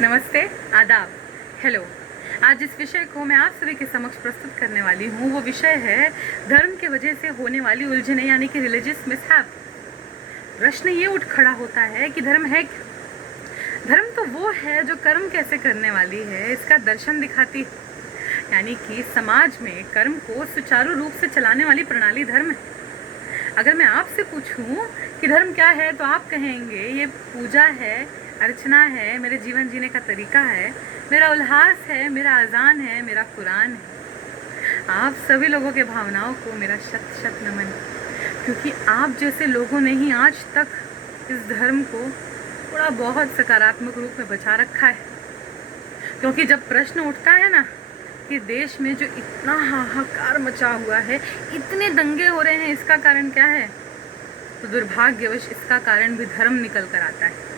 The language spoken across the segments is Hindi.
नमस्ते, आदाब, हेलो। आज जिस विषय को मैं आप सभी के समक्ष प्रस्तुत करने वाली हूँ वो विषय है धर्म के वजह से होने वाली उलझने यानी कि रिलीजियस मिसहैप। प्रश्न ये उठ खड़ा होता है कि धर्म है क्या? धर्म तो वो है जो कर्म कैसे करने वाली है इसका दर्शन दिखाती है, यानी कि समाज में कर्म को सुचारू रूप से चलाने वाली प्रणाली धर्म है। अगर मैं आपसे पूछूं कि धर्म क्या है तो आप कहेंगे ये पूजा है, अर्चना है, मेरे जीवन जीने का तरीका है, मेरा उल्लास है, मेरा अजान है, मेरा कुरान है। आप सभी लोगों के भावनाओं को मेरा शत शत नमन, क्योंकि आप जैसे लोगों ने ही आज तक इस धर्म को थोड़ा बहुत सकारात्मक रूप में बचा रखा है। क्योंकि जब प्रश्न उठता है ना कि देश में जो इतना हाहाकार मचा हुआ है, इतने दंगे हो रहे हैं, इसका कारण क्या है, तो दुर्भाग्यवश इसका कारण भी धर्म निकल कर आता है।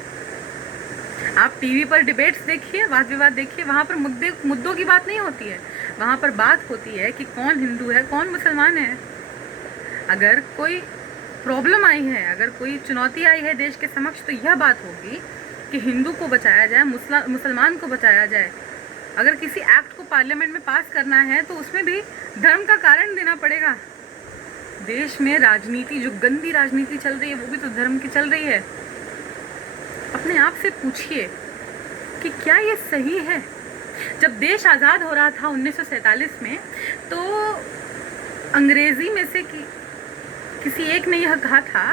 आप टीवी पर डिबेट्स देखिए, वाद विवाद देखिए, वहाँ पर मुद्दों की बात नहीं होती है, वहाँ पर बात होती है कि कौन हिंदू है, कौन मुसलमान है। अगर कोई प्रॉब्लम आई है, अगर कोई चुनौती आई है देश के समक्ष, तो यह बात होगी कि हिंदू को बचाया जाए, मुसलमान को बचाया जाए। अगर किसी एक्ट को पार्लियामेंट में पास करना है तो उसमें भी धर्म का कारण देना पड़ेगा। देश में राजनीति, जो गंदी राजनीति चल रही है, वो भी तो धर्म की चल रही है। अपने आप से पूछिए कि क्या ये सही है? जब देश आज़ाद हो रहा था 1947 में, तो अंग्रेजी में से किसी एक ने यह कहा था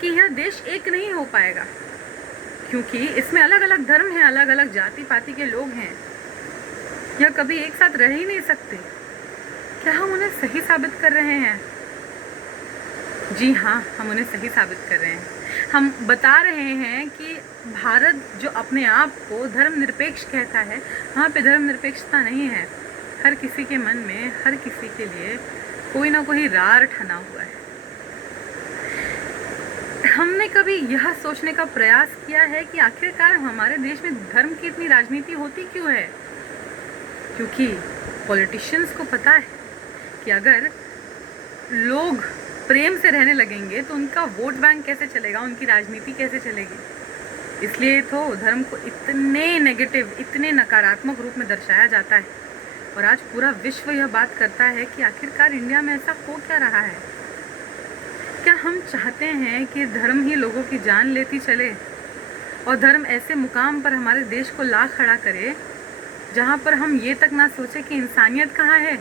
कि यह देश एक नहीं हो पाएगा, क्योंकि इसमें अलग अलग धर्म हैं, अलग अलग जाति पाति के लोग हैं, यह कभी एक साथ रह ही नहीं सकते। क्या हम उन्हें सही साबित कर रहे हैं? जी हाँ, हम उन्हें सही साबित कर रहे हैं। हम बता रहे हैं कि भारत जो अपने आप को धर्मनिरपेक्ष कहता है, वहाँ पे धर्मनिरपेक्षता नहीं है। हर किसी के मन में, हर किसी के लिए कोई ना कोई रार ठना हुआ है। हमने कभी यह सोचने का प्रयास किया है कि आखिरकार हमारे देश में धर्म की इतनी राजनीति होती क्यों है? क्योंकि पॉलिटिशियंस को पता है कि अगर लोग प्रेम से रहने लगेंगे तो उनका वोट बैंक कैसे चलेगा, उनकी राजनीति कैसे चलेगी। इसलिए तो धर्म को इतने नेगेटिव, इतने नकारात्मक रूप में दर्शाया जाता है। और आज पूरा विश्व यह बात करता है कि आखिरकार इंडिया में ऐसा हो क्या रहा है। क्या हम चाहते हैं कि धर्म ही लोगों की जान लेती चले और धर्म ऐसे मुकाम पर हमारे देश को ला खड़ा करे जहाँ पर हम ये तक ना सोचे कि इंसानियत कहाँ है?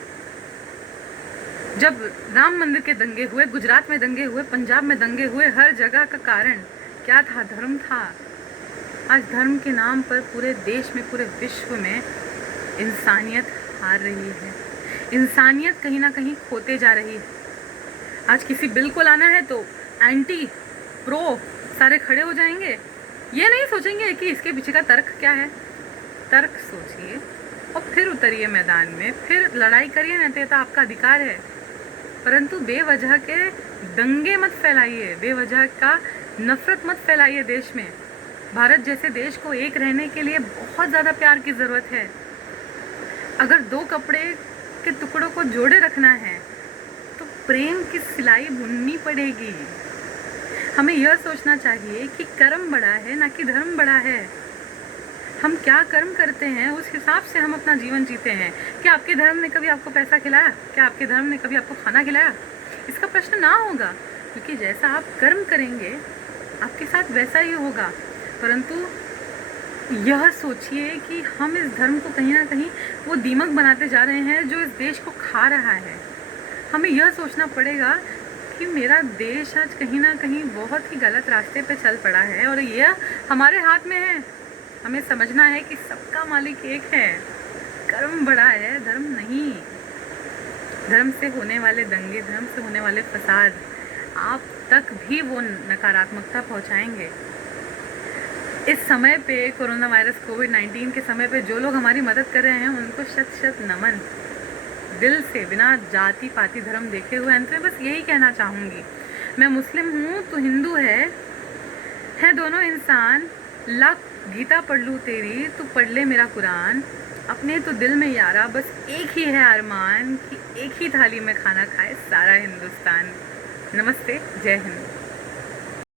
जब राम मंदिर के दंगे हुए, गुजरात में दंगे हुए, पंजाब में दंगे हुए, हर जगह का कारण क्या था? धर्म था। आज धर्म के नाम पर पूरे देश में, पूरे विश्व में इंसानियत हार रही है, इंसानियत कहीं ना कहीं खोते जा रही है। आज किसी बिल को लाना है तो एंटी प्रो सारे खड़े हो जाएंगे, ये नहीं सोचेंगे कि इसके पीछे का तर्क क्या है। तर्क सोचिए और फिर उतरिए मैदान में, फिर लड़ाई करिए, नहीं तो आपका अधिकार है। परंतु बेवजह के दंगे मत फैलाइए, बेवजह का नफरत मत फैलाइए देश में। भारत जैसे देश को एक रहने के लिए बहुत ज़्यादा प्यार की ज़रूरत है। अगर दो कपड़े के टुकड़ों को जोड़े रखना है तो प्रेम की सिलाई बुननी पड़ेगी। हमें यह सोचना चाहिए कि कर्म बड़ा है, ना कि धर्म बड़ा है। हम क्या कर्म करते हैं उस हिसाब से हम अपना जीवन जीते हैं। क्या आपके धर्म ने कभी आपको पैसा खिलाया? क्या आपके धर्म ने कभी आपको खाना खिलाया? इसका प्रश्न ना होगा, क्योंकि जैसा आप कर्म करेंगे आपके साथ वैसा ही होगा। परंतु यह सोचिए कि हम इस धर्म को कहीं ना कहीं वो दीमक बनाते जा रहे हैं जो इस देश को खा रहा है। हमें यह सोचना पड़ेगा कि मेरा देश आज कहीं ना कहीं बहुत ही गलत रास्ते पे चल पड़ा है और यह हमारे हाथ में है। हमें समझना है कि सबका मालिक एक है। कर्म बड़ा है, धर्म नहीं। धर्म से होने वाले दंगे, धर्म से होने वाले फसाद आप तक भी वो नकारात्मकता पहुंचाएंगे। इस समय पे, कोरोना वायरस कोविड-19 के समय पे जो लोग हमारी मदद कर रहे हैं उनको शत शत नमन, दिल से, बिना जाति पाति धर्म देखे हुए। अंत में बस यही कहना चाहूँगी, मैं मुस्लिम हूँ तो हिंदू है दोनों इंसान। लाख गीता पढ़ लूँ तेरी, तू पढ़ ले मेरा कुरान। अपने तो दिल में यारा बस एक ही है अरमान कि एक ही थाली में खाना खाए सारा हिंदुस्तान। नमस्ते, जय हिंद।